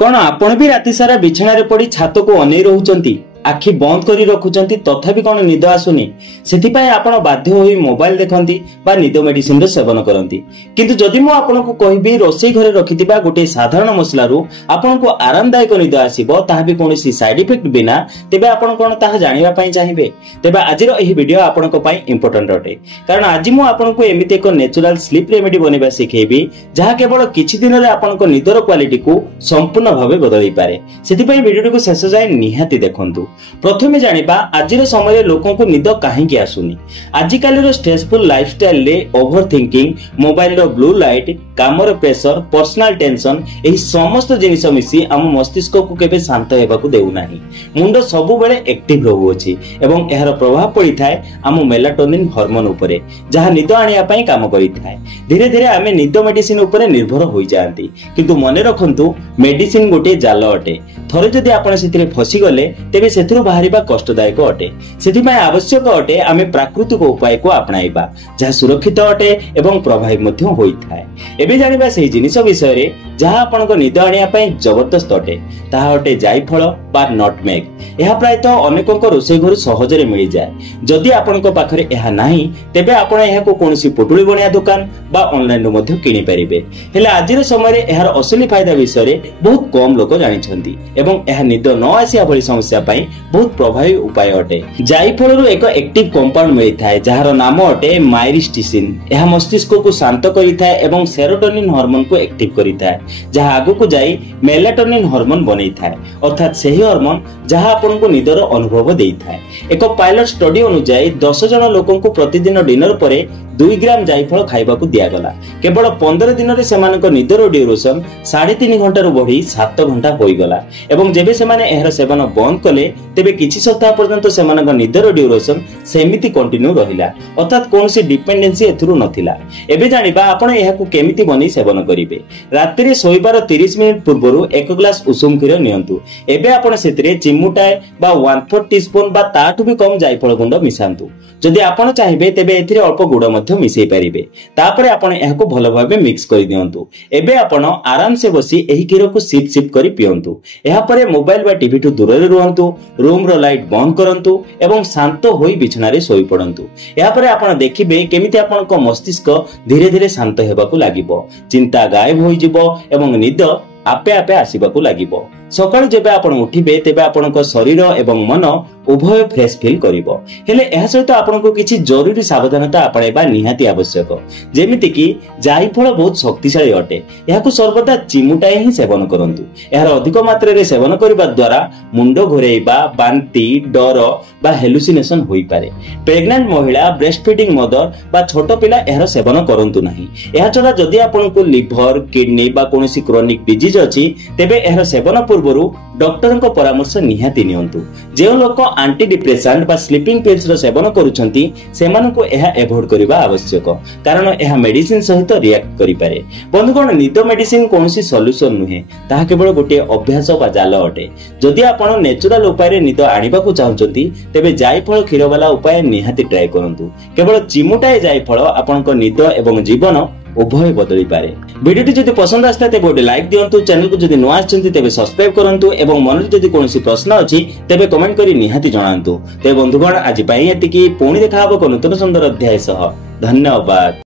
कौन आपण भी राति सारा बिछाण पड़ी छात को अनै रोचंती आखि बंद करी रखुचंती तथापि कौन निद आसुनी सेथिपाई आपण बाध्य होई मोबाइल देखंती बा निद मेडिसिन रो सेवन करंती। किंतु जदि मु आपण को कहबी रोसई घरे रखिथिबा गोटे साधारण मसला रू आपण को आरामदायक निद आसीबो ताहा भी कोनोसी साइड इफेक्ट बिना तेबे आपण कोन ताहा जानिबा पई चाहिबे तेबे आजिरो एही वीडियो आपण को पई इंपोर्टेंट अटे कारण आज मु आपण को एमिते एक नेचुरल स्लीप रेमेडी बनेबा सिखेबी जहा केवल किछि दिन रे आपण को निदर क्वालिटी को संपूर्ण भाबे बदलै पारे। सेथिपाई वीडियो को शेष जाय निहाती देखंतु। प्रथमे जानिबा आजिर समय लोकों को निद काहेकि आसुनी। आजिकाली स्ट्रेसफुल लाइफस्टाइल रे ओवर थिंकिंग, मोबाइल रो ब्लू लाइट, कामर प्रेशर, पर्सनल टेंशन एही समस्त जिनिस मिसी हम मस्तिष्क को केबे शांत हेबाकू देउ नाही। मुंड सबु बेले एक्टिव रहउछि एवं एहर प्रभाव पड़ी थाए हम मेलाटोनिन हार्मोन उपरे जहा निद आनिया पई काम करि थाए। धीरे धीरे आमे निद मेडिसिन उपरे निर्भर होई जांती किंतु मने रखंतु मेडिसिन गोटे जाल अटे। थरे जदि आपण सेतिरे फसी गले तेबे सेथिरु बाहरिबा कष्टदायक अटे। सेथिमाय आवश्यक अटे आमे प्राकृतिक उपाय को अपनाइबा जहा सुरक्षित अटे एवं प्रभावी मध्ये होई थाए। एबे जानिबा सेही जिनिस विषय रे जहा आपनको निद आनिया पई जबरदस्त अटे ताहा अटे जायफळ बा नटमेग। एहा प्रायतः अनेकक रोसई घर सहज रे मिलि जाय। जदि आपनको पाखरे एहा नाही तेबे आपण एहा को कोनोसी पुटुळी बनिया दुकान बा ऑनलाइन रो मध्ये किनि परिबे। हेले आजिर समय रे एहार असली फायदा विषय रे बहुत कम लोक जानि छथि एवं एहा निद न आसिया भली समस्या पई बहुत प्रभावी उपाय अटे। जायफळ रो एक एक्टिव कंपाउंड मिलि थाए जहार नाम अटे माइरिस्टिसिन। एहा मस्तिष्क को शांत करि थाए एवं सेरोटोनिन हार्मोन को एक्टिव करि थाए जहा आगु को जाई मेलाटोनिन हार्मोन बनै थाए अर्थात सेही हार्मोन जहा आपन को निदर अनुभव देई थाए। एक पायलट स्टडी अनुसार 10 जन लोकों को प्रतिदिन डिनर परे 2 ग्राम जायफळ खाइबा को दिया गला। केवल 15 दिन रे सेमानक निदर ड्यूरेशन 3.5 घंटा रो बढ़ी 7 घंटा होई गला एवं जेबे सेमाने एहर सेवन बंद कले तेबे किछि सप्ताह पर्यंत सेमानक निदर ड्यूरेशन सेमिति कंटिन्यू रहिला अर्थात कोनसी डिपेंडेंसी एथुरु नथिला। एबे जानिबा आपण एहाकू केमिति बनी सेवन करिवे। राति रे सोइबार 30 मिनिट पूर्वरु 1 ग्लास उषुम क्षीर नियंतु। एबे आपण सेतिरे चिमुटाए बा 1/4 टीस्पून बा ताठू भी कम जायफळ गुंड मिसांतु। जदि आपण चाहिबे तेबे एथिरे अल्प गुड़ मध्ये मिसै परिबे। तापरे आपण एहाकू भलो भाबे मिक्स करि दियंतु। एबे आपण आराम से बसी एही क्षीर को सिप सिप करि पियंतु। एहा परे मोबाइल बा टीवी ठु दूर रे रहंतु, रूम रो लाइट बंद करंतु एवं शांत होई बिछना रे सोई पड़ंतु। एहा परे आपण देखिबे केमिति आपनक मस्तिष्क धीरे धीरे शांत हेबाकू लागिबो, चिंता गायब होई जिवो एवं निद आपे आपे आसीबाकू लागिबो। सकाळु जेबे आपण उठिबे तेबे आपनक शरीर एवं मन उभय फ्रेश फील करिवो। हेले एहा सहित आपनको किछि जरूरी सावधानता आपणाइबा निहाती आवश्यक। जेमिति कि जायफळ बहुत शक्तिशाली अटे, एहाकू सर्वदा चिमुटाए ही सेवन करंतु। एहार अधिक मात्रा रे सेवन करिबा द्वारा मुंड घोरेइबा, बांती, डर बा हेलुसिनेशन होई पारे। प्रेग्नेंट महिला, ब्रेस्ट फीडिंग मदर बा छोट पिला एहार सेवन करंतु नाही। एहा छडा जदि आपनको लिवर, किडनी बा कोनोसी क्रोनिक डिजीज अछि तेबे एहार सेवन पूर्वरु डॉक्टर को परामर्श निहाती नियंतु। जे लोक एंटी डिप्रेसेंट बा स्लीपिंग पिल्स रो सेवन करूछंती सेमानको एहा एवॉइड करिबा आवश्यक कारण एहा मेडिसिन सहित रिएक्ट करि पारे। बंधुगण निद मेडिसिन कोनोसी सॉल्यूशन नुहे, ताहा केवल गोटे अभ्यास बा जाल अटे। जदि आपण नेचुरल उपाय रे निद आनिबाकू चाहउछंती तेबे जायफळ क्षीर वाला उपाय निहाती ट्राई करंतु। केवल चिमुटाए जायफळ आपनक निद एवं जीवन उभय बदली पारे। वीडियोटी जदि पसंद आस्ता तेबे गोटे लाइक दियंतु। चैनल को जदि नुआ आछंती तेबे सब्सक्राइब करंतु एवं मन जदि कोनोसी प्रश्न अछि तेबे कमेंट करी निहाती जणांतु। ते बंधुगण आज पई एतिकी पुणी देखा हबो नूतन सुंदर अध्याय सह। धन्यवाद।